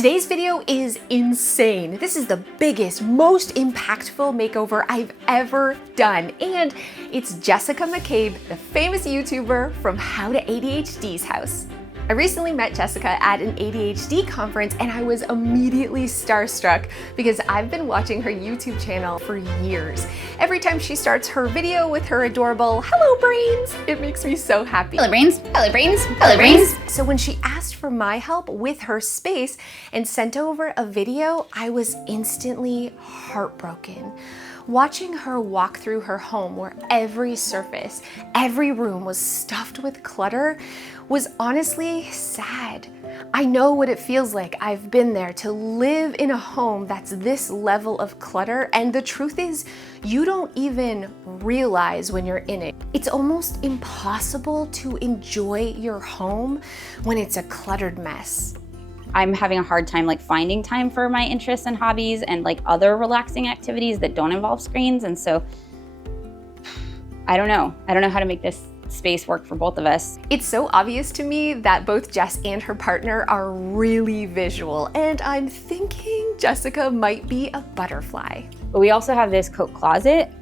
Today's video is insane. This is the biggest, most impactful makeover I've ever done. And it's Jessica McCabe, the famous YouTuber from How to ADHD's house. I recently met Jessica at an ADHD conference and I was immediately starstruck because I've been watching her YouTube channel for years. Every time she starts her video with her adorable "Hello brains," it makes me so happy. Hello brains, hello brains, hello brains. So when she asked for my help with her space and sent over a video, I was instantly heartbroken. Watching her walk through her home where every surface, every room was stuffed with clutter was honestly sad. I know what it feels like. I've been there to live in a home that's this level of clutter, and the truth is, you don't even realize when you're in it. It's almost impossible to enjoy your home when it's a cluttered mess. I'm having a hard time finding time for my interests and hobbies and other relaxing activities that don't involve screens. And so I don't know how to make this space work for both of us. It's so obvious to me that both Jess and her partner are really visual, and I'm thinking Jessica might be a butterfly. But we also have this coat closet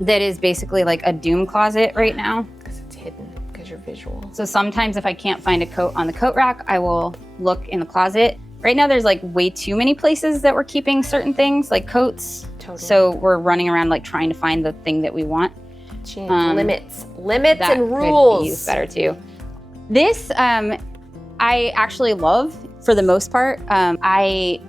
that is basically like a doom closet right now. Because it's hidden, because you're visual. So sometimes if I can't find a coat on the coat rack, I will look in the closet. Right now there's way too many places that we're keeping certain things, like coats. Totally. So we're running around trying to find the thing that we want. Limits and rules. Could be used better too. This I actually love for the most part. I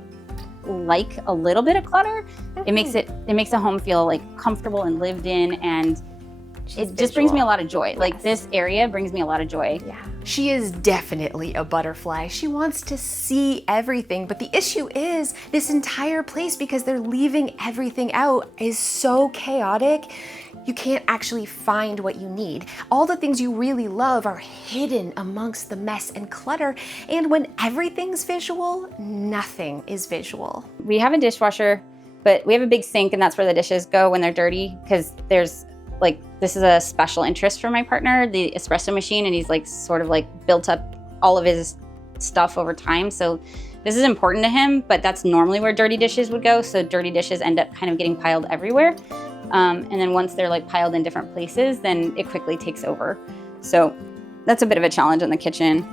like a little bit of clutter. It makes the home feel comfortable and lived in, and it just brings me a lot of joy. Yes. This area brings me a lot of joy. Yeah. She is definitely a butterfly. She wants to see everything, but the issue is this entire place, because they're leaving everything out, is so chaotic. You can't actually find what you need. All the things you really love are hidden amongst the mess and clutter, and when everything's visual, nothing is visual. We have a dishwasher, but we have a big sink, and that's where the dishes go when they're dirty, because there's this is a special interest for my partner, the espresso machine, and he's sort of built up all of his stuff over time. So this is important to him, but that's normally where dirty dishes would go. So dirty dishes end up kind of getting piled everywhere. And then once they're piled in different places, then it quickly takes over. So that's a bit of a challenge in the kitchen.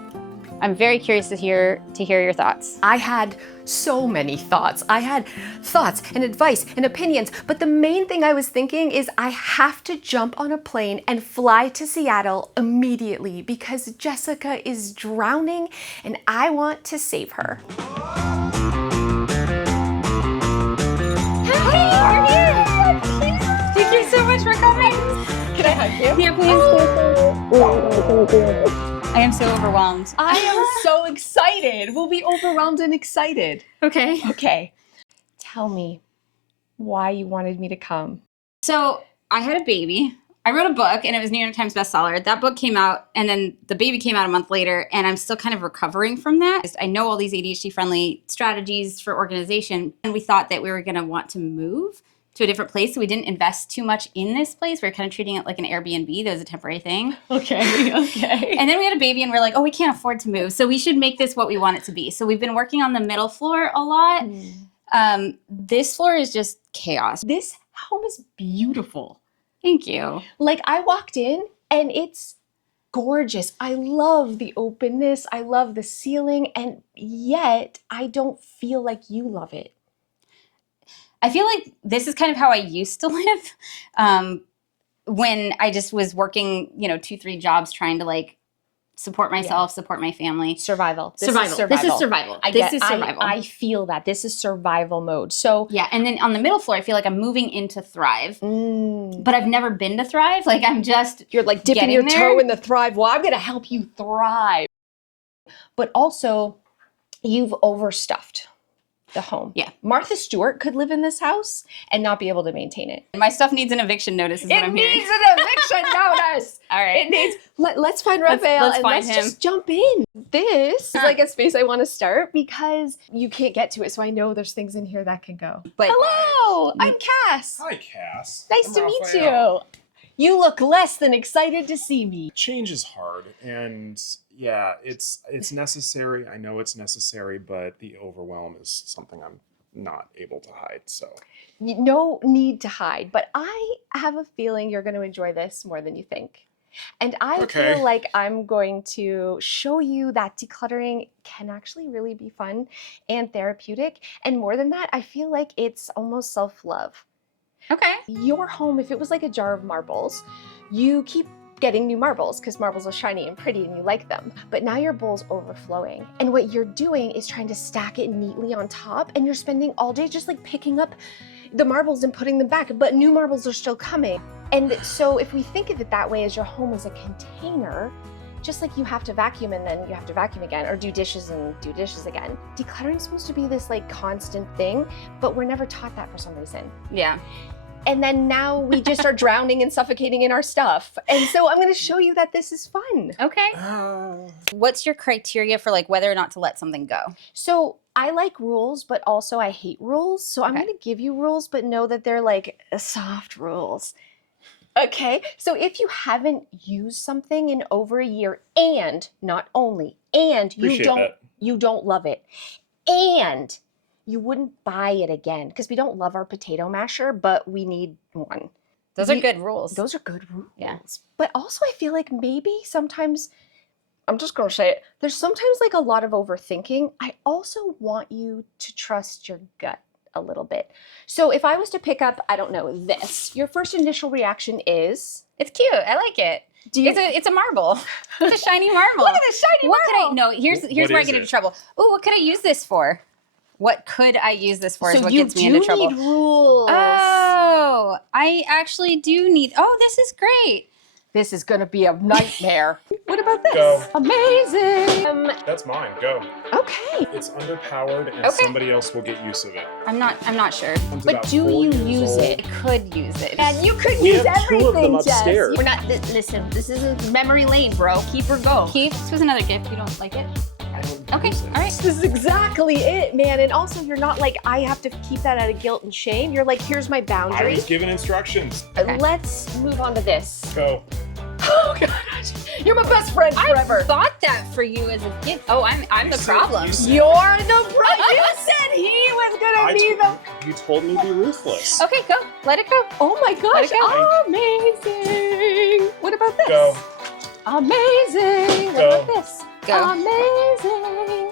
I'm very curious to hear your thoughts. I had so many thoughts. I had thoughts and advice and opinions, but the main thing I was thinking is I have to jump on a plane and fly to Seattle immediately because Jessica is drowning and I want to save her. Hi, we're here. Thank you so much for coming. Can I hug you? Yeah, please. I am so overwhelmed. I am so excited. We'll be overwhelmed and excited. Okay. Okay. Tell me why you wanted me to come. So I had a baby. I wrote a book and it was New York Times bestseller. That book came out and then the baby came out a month later, and I'm still kind of recovering from that. I know all these ADHD-friendly strategies for organization, and we thought that we were going to want to move to a different place. So we didn't invest too much in this place. We were kind of treating it like an Airbnb. That was a temporary thing. Okay. And then we had a baby and we're like, oh, we can't afford to move. So we should make this what we want it to be. So we've been working on the middle floor a lot. This floor is just chaos. This home is beautiful. Thank you. I walked in and it's gorgeous. I love the openness. I love the ceiling, and yet I don't feel like you love it. I feel like this is kind of how I used to live when I just was working, 2-3 jobs trying to support myself, support my family. Survival. This is survival. I feel that. This is survival mode. So yeah, and then on the middle floor, I feel like I'm moving into Thrive, but I've never been to Thrive. I'm just you're dipping your toe in the Thrive. Well, I'm going to help you thrive. But also, you've overstuffed the home. Yeah. Martha Stewart could live in this house and not be able to maintain it. My stuff needs an eviction notice is what I'm hearing. It needs an eviction notice. All right. It needs, let's find Raphael and let's just jump in. This is a space I want to start because you can't get to it. So I know there's things in here that can go. But hello, I'm Cass. Hi, Cass. Nice to meet you. You look less than excited to see me. Change is hard, and yeah, it's necessary. I know it's necessary, but the overwhelm is something I'm not able to hide. So No need to hide, but I have a feeling you're going to enjoy this more than you think. And I feel like I'm going to show you that decluttering can actually really be fun and therapeutic. And more than that, I feel like it's almost self-love. Okay. Your home, if it was like a jar of marbles, you keep getting new marbles because marbles are shiny and pretty and you like them. But now your bowl's overflowing. And what you're doing is trying to stack it neatly on top, and you're spending all day just like picking up the marbles and putting them back, but new marbles are still coming. And so if we think of it that way, as your home is a container, just like you have to vacuum and then you have to vacuum again, or do dishes and do dishes again. Decluttering is supposed to be this like constant thing, but we're never taught that for some reason. Yeah. And then now we just are drowning and suffocating in our stuff. And so I'm gonna show you that this is fun. Okay. What's your criteria for like whether or not to let something go? So I like rules, but also I hate rules. So I'm gonna give you rules, but know that they're like soft rules. Okay, so if you haven't used something in over a year, and not only, and you don't love it, and you wouldn't buy it again, because we don't love our potato masher, but we need one. Those are good rules. Those are good rules. Yeah. But also I feel like maybe sometimes, I'm just gonna say it, there's sometimes like a lot of overthinking. I also want you to trust your gut a little bit. So if I was to pick up, I don't know, this, your first initial reaction is? It's cute. I like it. It's a marble. It's a shiny marble. Look at this shiny marble. No, here's where I get into trouble. Ooh, what could I use this for? What could I use this for is what gets me into trouble. So you do need rules. Oh, I actually do need, this is great. This is gonna be a nightmare. What about this? Go. Amazing. That's mine. Go. Okay. It's underpowered, and somebody else will get use of it. I'm not sure. But do you use it? I could use it. And you could We use have everything, two of them Jess. upstairs. We're not, listen, this is memory lane, bro. Keep her going. Keith, this was another gift. You don't like it? I don't Okay, use it. all right. This is exactly it, man. And also, you're not like, I have to keep that out of guilt and shame. You're like, here's my I boundary. was given instructions. Okay. Let's move on to this. Go. Oh, gosh. You're my best friend forever. I thought that for you as a gift. Oh, I'm the problem. You're the problem. You said he was going to be the... You told me to be ruthless. Okay, go. Let it go. Oh, my gosh. Let Amazing. What about this? Go. Amazing. What Go. about this? Go. Amazing.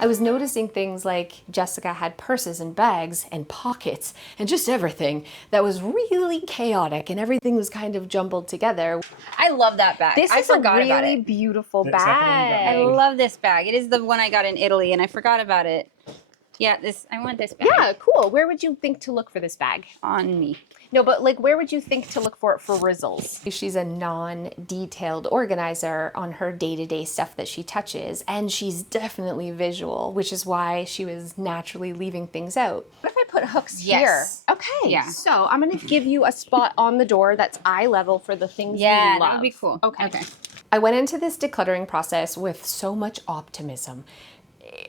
I was noticing things like Jessica had purses and bags and pockets and just everything that was really chaotic, and everything was kind of jumbled together. I love that bag. This is a really beautiful Is that the one you got? bag. I love this bag. It is the one I got in Italy, and I forgot about it. Yeah, I want this bag. Yeah, cool. Where would you think to look for this bag? On me. No, but like, where would you think to look for it for Rizzles? She's a non-detailed organizer on her day-to-day stuff that she touches, and she's definitely visual, which is why she was naturally leaving things out. What if I put hooks Yes. here? Okay. Yeah. So I'm gonna give you a spot on the door that's eye level for the things you Yeah, love. that would be cool. Okay. I went into this decluttering process with so much optimism.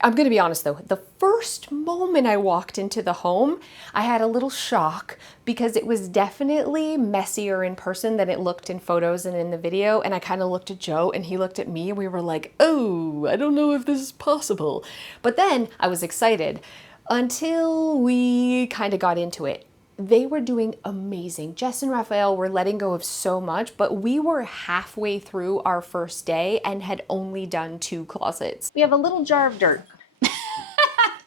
I'm gonna be honest though, the first moment I walked into the home, I had a little shock because it was definitely messier in person than it looked in photos and in the video. And I kind of looked at Joe and he looked at me and we were like, oh, I don't know if this is possible. But then I was excited until we kind of got into it. They were doing amazing. Jess and Raphael were letting go of so much, but we were halfway through our first day and had only done 2 closets. We have a little jar of dirt.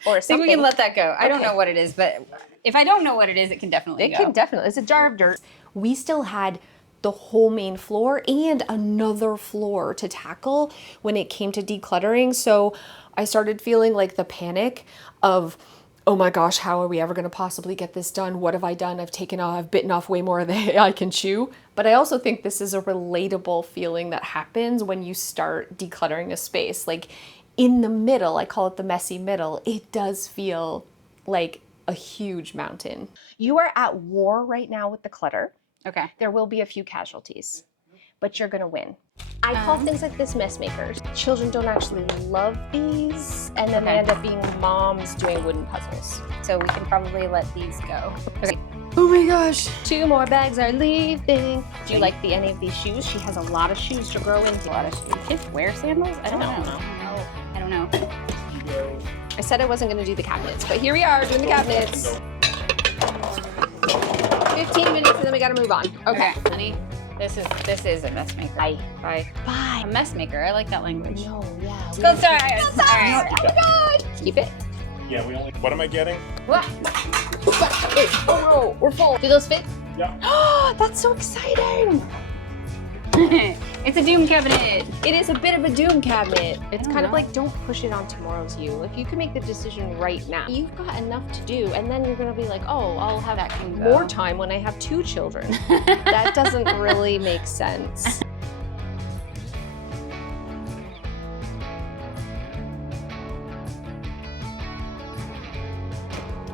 Or I think we can let that go. I don't know what it is, but if I don't know what it is, it can definitely go. It can definitely. It's a jar of dirt. We still had the whole main floor and another floor to tackle when it came to decluttering. So I started feeling like the panic of, oh my gosh, how are we ever going to possibly get this done? What have I done? I've bitten off way more than I can chew. But I also think this is a relatable feeling that happens when you start decluttering a space. Like in the middle, I call it the messy middle, it does feel like a huge mountain. You are at war right now with the clutter. Okay. There will be a few casualties, but you're gonna win. I call things like this mess makers. Children don't actually love these, and then they end up being moms doing wooden puzzles. So we can probably let these go. Okay. Oh my gosh. 2 more bags are leaving. Do you like any of these shoes? She has a lot of shoes to grow into. A lot of shoes. Kids wear sandals? I don't know. I don't know. I said I wasn't going to do the cabinets, but here we are doing the cabinets. 15 minutes and then we got to move on. Okay. Honey, this is a mess maker. Bye. Bye. A mess maker. I like that language. No, yeah. Go stars. Go stars. Oh my God. Keep it. Yeah, what am I getting? What? Wait, oh no, we're full. Do those fit? Yeah. Oh, that's so exciting. It's a doom cabinet. It is a bit of a doom cabinet. It's don't kind of know. like, don't push it on tomorrow's you. If you can make the decision right now, you've got enough to do, and then you're gonna be like, oh, I'll have That can more go. time when I have 2 children. That doesn't really make sense.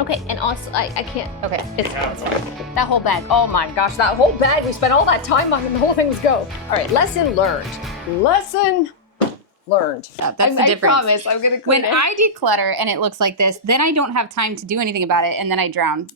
Okay, and also, I can't, okay, that whole bag, oh my gosh, that whole bag, we spent all that time on and the whole thing was go. All right, lesson learned. Lesson learned. That's the I difference. promise, I'm gonna clean When it. I declutter and it looks like this, then I don't have time to do anything about it, and then I drown.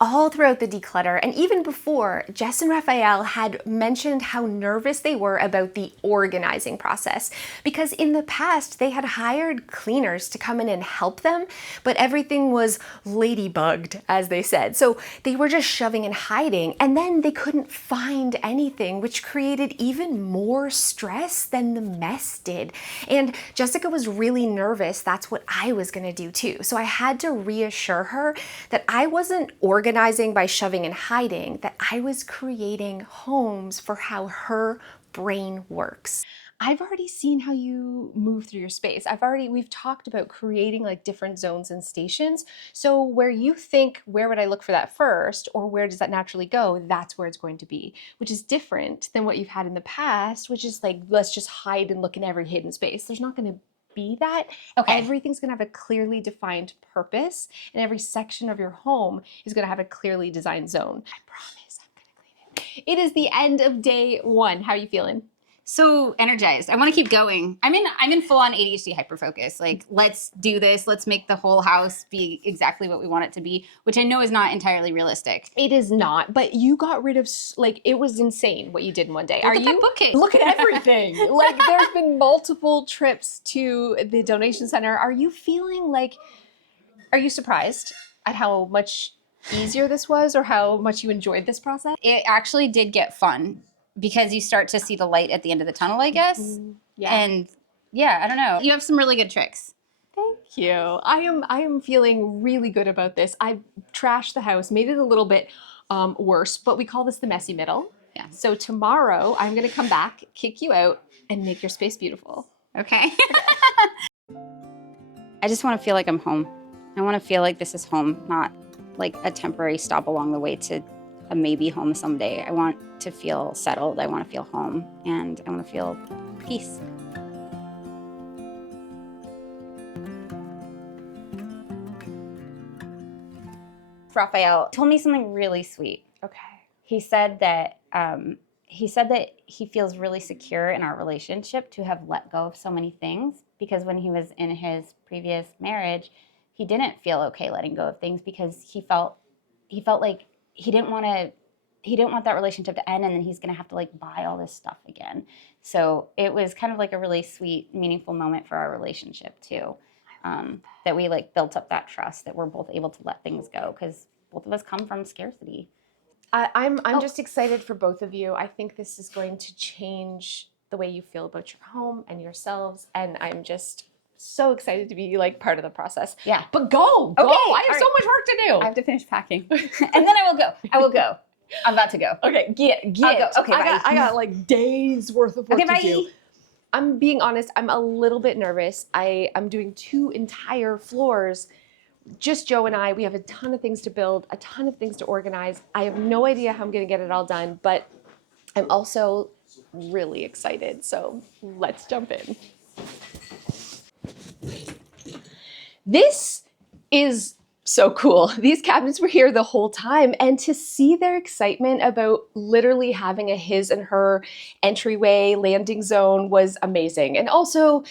All throughout the declutter, and even before, Jess and Raphael had mentioned how nervous they were about the organizing process, because in the past they had hired cleaners to come in and help them, but everything was ladybugged, as they said. So they were just shoving and hiding, and then they couldn't find anything, which created even more stress than the mess did. And Jessica was really nervous that's what I was gonna do too. So I had to reassure her that I wasn't organizing by shoving and hiding, that I was creating homes for how her brain works. I've already seen how you move through your space. We've talked about creating like different zones and stations. So where you think, where would I look for that first? Or where does that naturally go? That's where it's going to be, which is different than what you've had in the past, which is like, let's just hide and look in every hidden space. There's not going to be that. Okay. Everything's gonna have a clearly defined purpose, and every section of your home is gonna have a clearly designed zone. I promise I'm gonna clean it. It is the end of day 1. How are you feeling? So energized. I want to keep going. I'm in full on ADHD hyperfocus. Like, let's do this. Let's make the whole house be exactly what we want it to be, which I know is not entirely realistic. It is not, but you got rid of, like, it was insane what you did in one day. Look at that bookcase. Look at everything. Like, there's been multiple trips to the donation center. Are you surprised at how much easier this was, or how much you enjoyed this process? It actually did get fun because you start to see the light at the end of the tunnel, I guess. Yeah. And yeah, I don't know. You have some really good tricks. Thank you. I am feeling really good about this. I trashed the house, made it a little bit worse, but we call this the messy middle. Yeah. So tomorrow I'm gonna come back, kick you out, and make your space beautiful. Okay. I just want to feel like I'm home. I want to feel like this is home, not like a temporary stop along the way to a maybe home someday. I want to feel settled. I want to feel home, and I want to feel peace. Raphael told me something really sweet. Okay. He said that he feels really secure in our relationship to have let go of so many things, because when he was in his previous marriage, he didn't feel okay letting go of things because he felt like he didn't want that relationship to end, and then he's going to have to like buy all this stuff again. So it was kind of like a really sweet, meaningful moment for our relationship too. That we like built up that trust, that we're both able to let things go, because both of us come from scarcity. I'm just excited for both of you. I think this is going to change the way you feel about your home and yourselves, and I'm just so excited to be like part of the process. Yeah. But go. Okay, I have all so right. much work to do. I have to finish packing, and then I will go. I'm about to go. Okay, get. I'll go. Okay, bye. I got like days worth of work Okay, to bye. do. I'm being honest, I'm a little bit nervous. I'm doing 2 entire floors. Just Joe and I, we have a ton of things to build, a ton of things to organize. I have no idea how I'm gonna get it all done, but I'm also really excited. So let's jump in. This is so cool. These cabinets were here the whole time, and to see their excitement about literally having a his and her entryway landing zone was amazing. And also,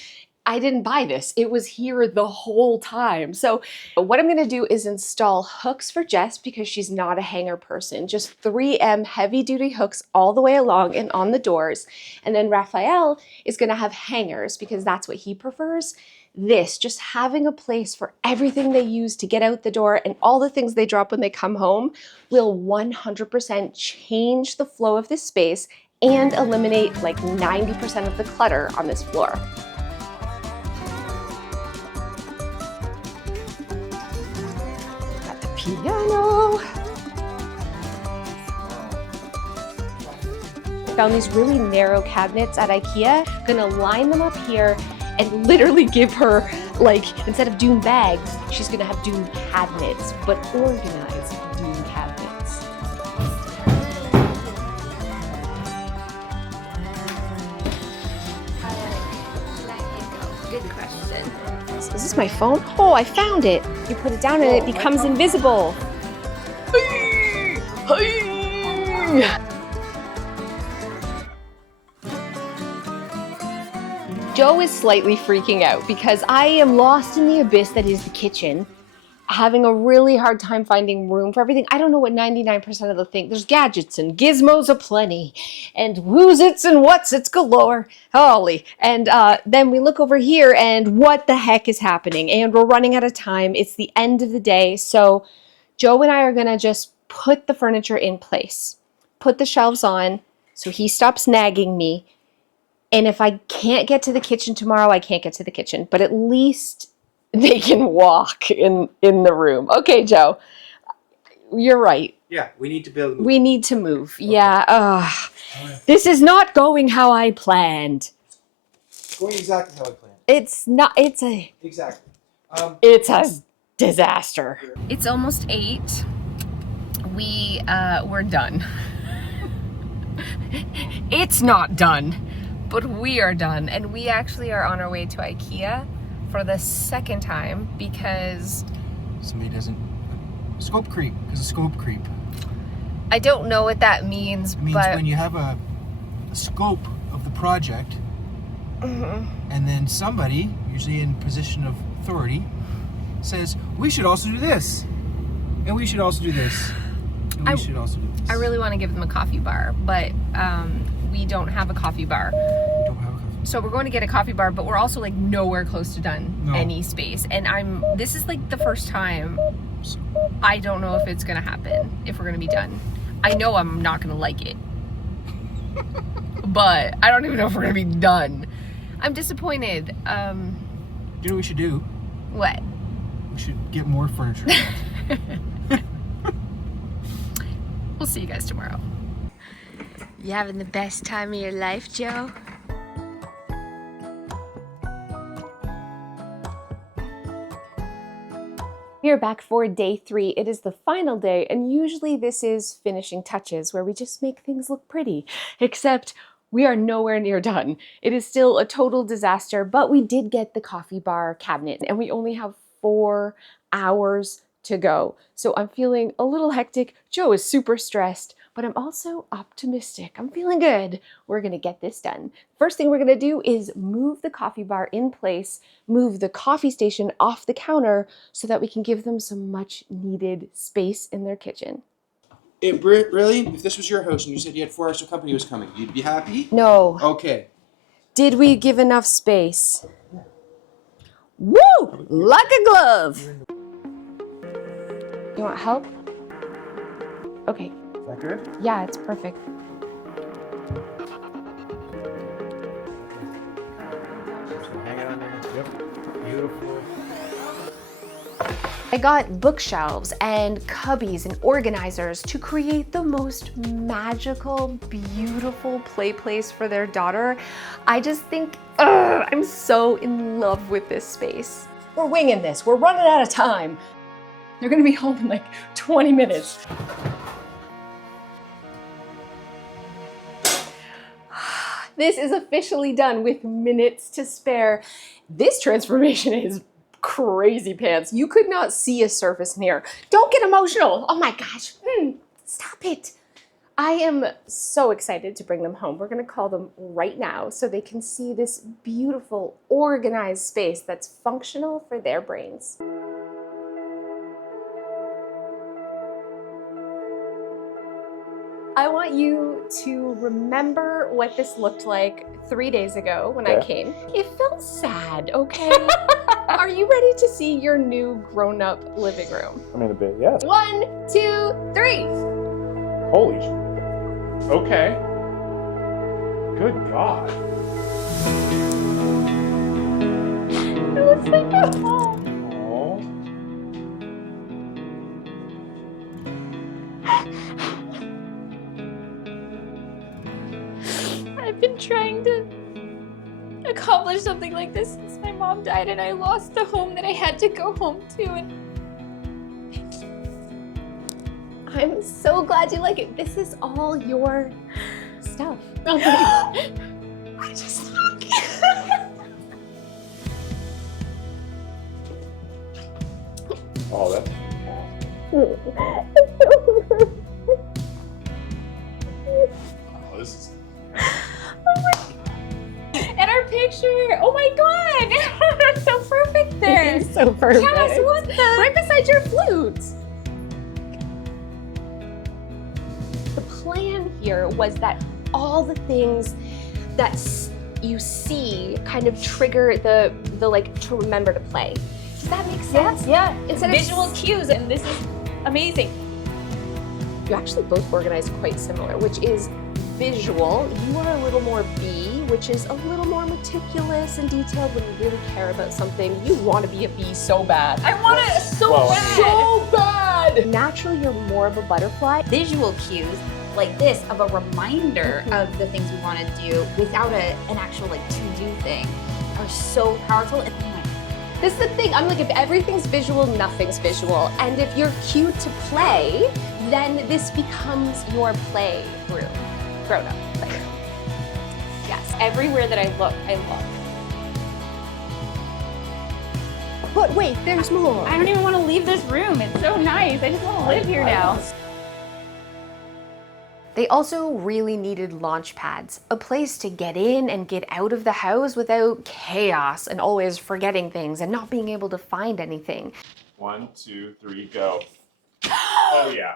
I didn't buy this. It was here the whole time. So what I'm gonna do is install hooks for Jess because she's not a hanger person. Just 3M heavy duty hooks all the way along and on the doors. And then Raphael is gonna have hangers because that's what he prefers. This, just having a place for everything they use to get out the door and all the things they drop when they come home will 100% change the flow of this space and eliminate like 90% of the clutter on this floor. Piano. Found these really narrow cabinets at IKEA. Gonna line them up here and literally give her, like, instead of doing bags, she's gonna have doing cabinets, but organized doing cabinets. Good question. Is this my phone? Oh, I found it. You put it down and it becomes invisible. Joe is slightly freaking out because I am lost in the abyss that is the kitchen, having a really hard time finding room for everything. I don't know what 99% of the thing. There's gadgets and gizmos aplenty, and who's-its and what's-its galore. Holy. And then we look over here and what the heck is happening? And we're running out of time. It's the end of the day. So Joe and I are gonna just put the furniture in place, put the shelves on so he stops nagging me. And if I can't get to the kitchen tomorrow, I can't get to the kitchen, but at least they can walk in the room. Okay, Joe, you're right. Yeah, we need to build. We need to move. Okay. Yeah. This is not going how I planned. Going exactly how I planned. It's not. It's a. Exactly. It's a disaster. It's almost 8. We're done. It's not done, but we are done, and we actually are on our way to IKEA for the second time because somebody doesn't scope creep. Because of scope creep. I don't know what that means. It means but when you have a scope of the project, and then somebody, usually in position of authority, says, "We should also do this, and we should also do this, and we should also do this." I really want to give them a coffee bar, but we don't have a coffee bar. We don't have a coffee. So we're going to get a coffee bar, but we're also like nowhere close to done any space. And this is like the first time. I don't know if it's gonna happen, if we're gonna be done. I know I'm not gonna like it, but I don't even know if we're gonna be done. I'm disappointed. You know what we should do? What? We should get more furniture. We'll see you guys tomorrow. You having the best time of your life, Joe? We are back for day 3. It is the final day, and usually this is finishing touches where we just make things look pretty, except we are nowhere near done. It is still a total disaster, but we did get the coffee bar cabinet, and we only have 4 hours to go. So I'm feeling a little hectic. Joe is super stressed, but I'm also optimistic. I'm feeling good. We're gonna get this done. First thing we're gonna do is move the coffee bar in place, move the coffee station off the counter so that we can give them some much needed space in their kitchen. Really? If this was your house and you said you had 4 hours, so company was coming, you'd be happy? No. Okay. Did we give enough space? Woo! Like a glove. You want help? Okay. Is that good? Yeah, it's perfect. Hang it on there. Yep. Beautiful. I got bookshelves and cubbies and organizers to create the most magical, beautiful play place for their daughter. I just think, I'm so in love with this space. We're winging this. We're running out of time. They're gonna be home in like 20 minutes. This is officially done with minutes to spare. This transformation is crazy pants. You could not see a surface in here. Don't get emotional. Oh my gosh. Stop it. I am so excited to bring them home. We're gonna call them right now so they can see this beautiful, organized space that's functional for their brains. I want you to remember what this looked like 3 days ago when I came. It felt sad, okay? Are you ready to see your new grown-up living room? I mean, a bit, yes. 1, 2, 3. Holy sh. Okay. Good God. It looks like a home. Oh. I've been trying to accomplish something like this since my mom died and I lost the home that I had to go home to. And I'm so glad you like it. This is all your stuff. I just Oh, that's. Oh, this is. and our picture. Oh my god, that's so perfect there. It's so perfect. Cass, what the? Right beside your flutes. The plan here was that all the things that you see kind of trigger the like to remember to play. Does that make sense? Yeah. Instead of Visual cues, and this is amazing. You actually both organize quite similar, which is visual. You are a little more B, which is a little more meticulous and detailed. When you really care about something, you want to be a B so bad. I want it so Well, bad. So bad! Naturally, you're more of a butterfly. Visual cues like this of a reminder of the things we want to do without an actual like to-do thing are so powerful. And This is the thing, I'm like, if everything's visual, nothing's visual. And if you're cued to play, then this becomes your play room. Grown up play room. Yes, everywhere that I look, I love. but wait, there's more. I don't even want to leave this room. It's so nice. I just want to live here now. They also really needed launch pads, a place to get in and get out of the house without chaos and always forgetting things and not being able to find anything. 1, 2, 3, go. Oh yeah.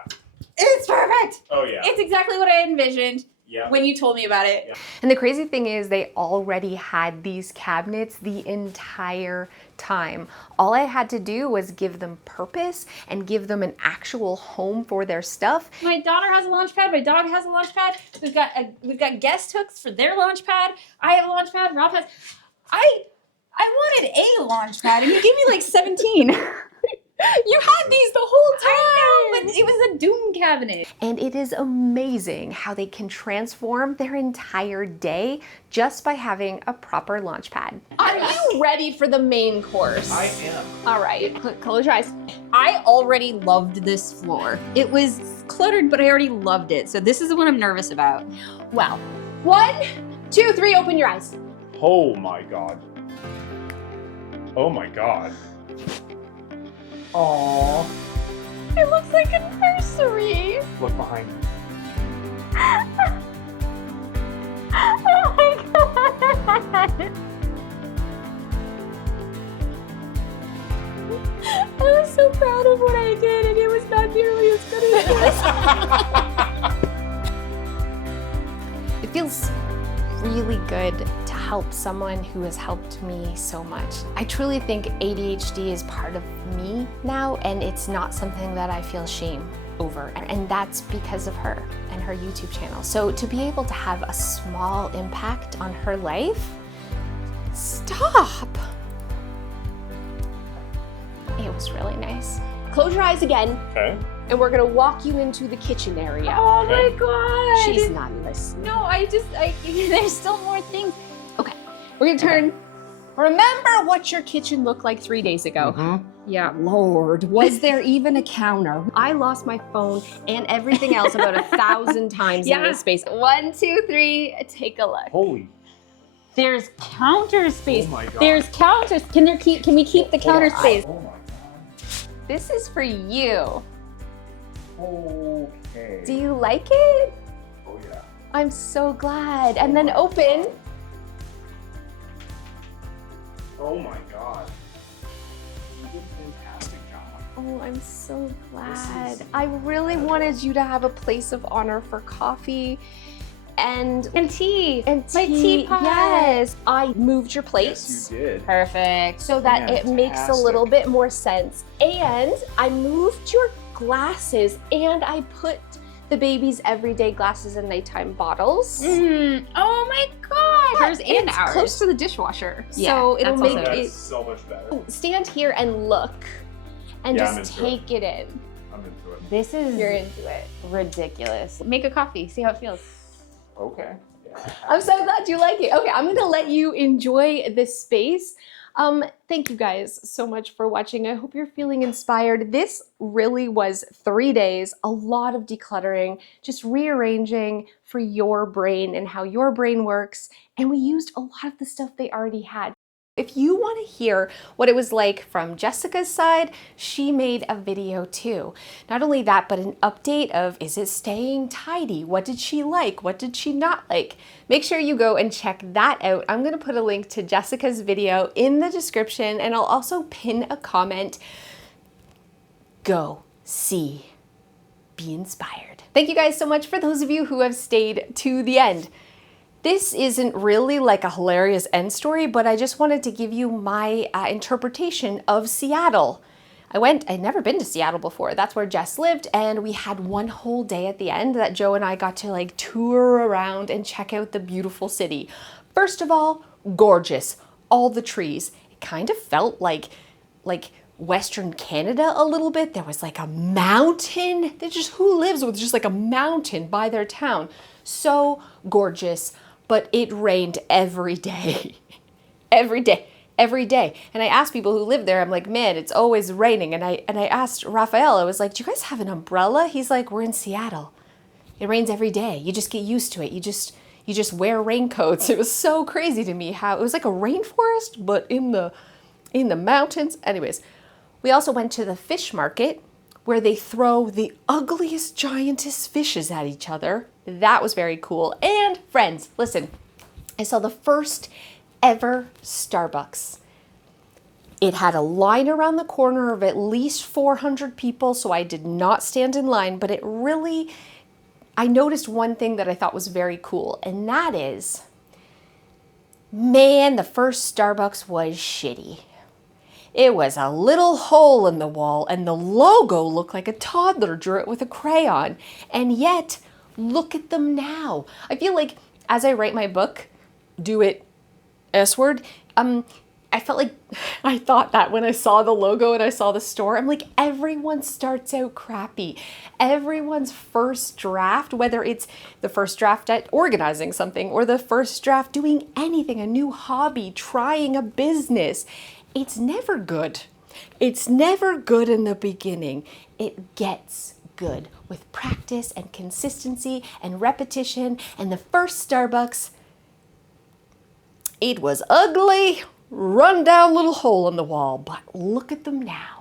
It's perfect. Oh yeah. It's exactly what I envisioned Yeah. when you told me about it. Yeah. And the crazy thing is they already had these cabinets the entire time. All I had to do was give them purpose and give them an actual home for their stuff. My daughter has a launch pad. My dog has a launch pad. We've got guest hooks for their launch pad. I have a launch pad. Rob has. I wanted a launch pad, and you gave me like 17. You had these the whole time! I know, but it was a doom cabinet. And it is amazing how they can transform their entire day just by having a proper launch pad. Are you ready for the main course? I am. All right, close your eyes. I already loved this floor. It was cluttered, but I already loved it. So this is the one I'm nervous about. Well, 1, 2, 3, open your eyes. Oh my God. Oh my God. Aww. It looks like a nursery. Look behind you. Oh my god. I was so proud of what I did, and it was not nearly as good as this. It feels really good to help someone who has helped me so much. I truly think ADHD is part of me now, and it's not something that I feel shame over. And that's because of her and her YouTube channel. So to be able to have a small impact on her life, stop. It was really nice. Close your eyes again, Okay. and we're gonna walk you into the kitchen area. Oh my Okay. god. She's not listening. No, there's still more things. Okay, we're gonna turn. Remember what your kitchen looked like 3 days ago. Yeah. Lord, was there even a counter? I lost my phone and everything else about 1,000 times in Yeah. this space. 1, 2, 3, take a look. Holy. There's counter space. Oh my God. There's counters. Can we keep the counter space? Oh my God. This is for you. Okay. Do you like it? Oh yeah. I'm so glad. And then open. Oh my god. You did a fantastic job. Oh, I'm so glad. I really wanted you to have a place of honor for coffee and tea. my tea pot. Yes, I moved your plates. Yes, you did. Perfect. So that it makes a little bit more sense. And I moved your glasses and I put the baby's everyday glasses in nighttime bottles. Oh my god. Hers and it's ours. close to the dishwasher. Yeah, so it'll that's make also- it That's so much better. stand here and look and Yeah, I'm just into take it in. I'm into it. This is You're into it. ridiculous. Make a coffee. See how it feels. Okay. Yeah. I'm so glad you like it. Okay, I'm gonna let you enjoy this space. Thank you guys so much for watching. I hope you're feeling inspired. This really was 3 days, a lot of decluttering, just rearranging for your brain and how your brain works. And we used a lot of the stuff they already had. If you want to hear what it was like from Jessica's side, she made a video too. Not only that, but an update of, is it staying tidy? What did she like? What did she not like? Make sure you go and check that out. I'm going to put a link to Jessica's video in the description, and I'll also pin a comment. Go see, be inspired. Thank you guys so much for those of you who have stayed to the end. This isn't really like a hilarious end story, but I just wanted to give you my interpretation of Seattle. I'd never been to Seattle before. That's where Jess lived, and we had one whole day at the end that Joe and I got to like tour around and check out the beautiful city. First of all, gorgeous. All the trees. It kind of felt like Western Canada a little bit. There was like a mountain. Who lives with just like a mountain by their town? So gorgeous. But it rained every day. every day. And I asked people who live there, I'm like, man, it's always raining. And I asked Raphael, I was like, do you guys have an umbrella? He's like, we're in Seattle. It rains every day. You just get used to it. You just wear raincoats. It was so crazy to me how it was like a rainforest, but in the mountains. Anyways, we also went to the fish market where they throw the ugliest, giantest fishes at each other. That was very cool. And friends, listen, I saw the first ever Starbucks. It had a line around the corner of at least 400 people, so I did not stand in line, but I noticed one thing that I thought was very cool, and that is, man, the first Starbucks was shitty. It was a little hole in the wall, and the logo looked like a toddler drew it with a crayon. And yet, look at them now. I feel like as I write my book, Do It S-Word, I thought that when I saw the logo and I saw the store, I'm like, everyone starts out crappy. Everyone's first draft, whether it's the first draft at organizing something or the first draft doing anything, a new hobby, trying a business, it's never good. It's never good in the beginning. It gets good with practice and consistency and repetition. And the first Starbucks, it was ugly, run down little hole in the wall, but look at them now.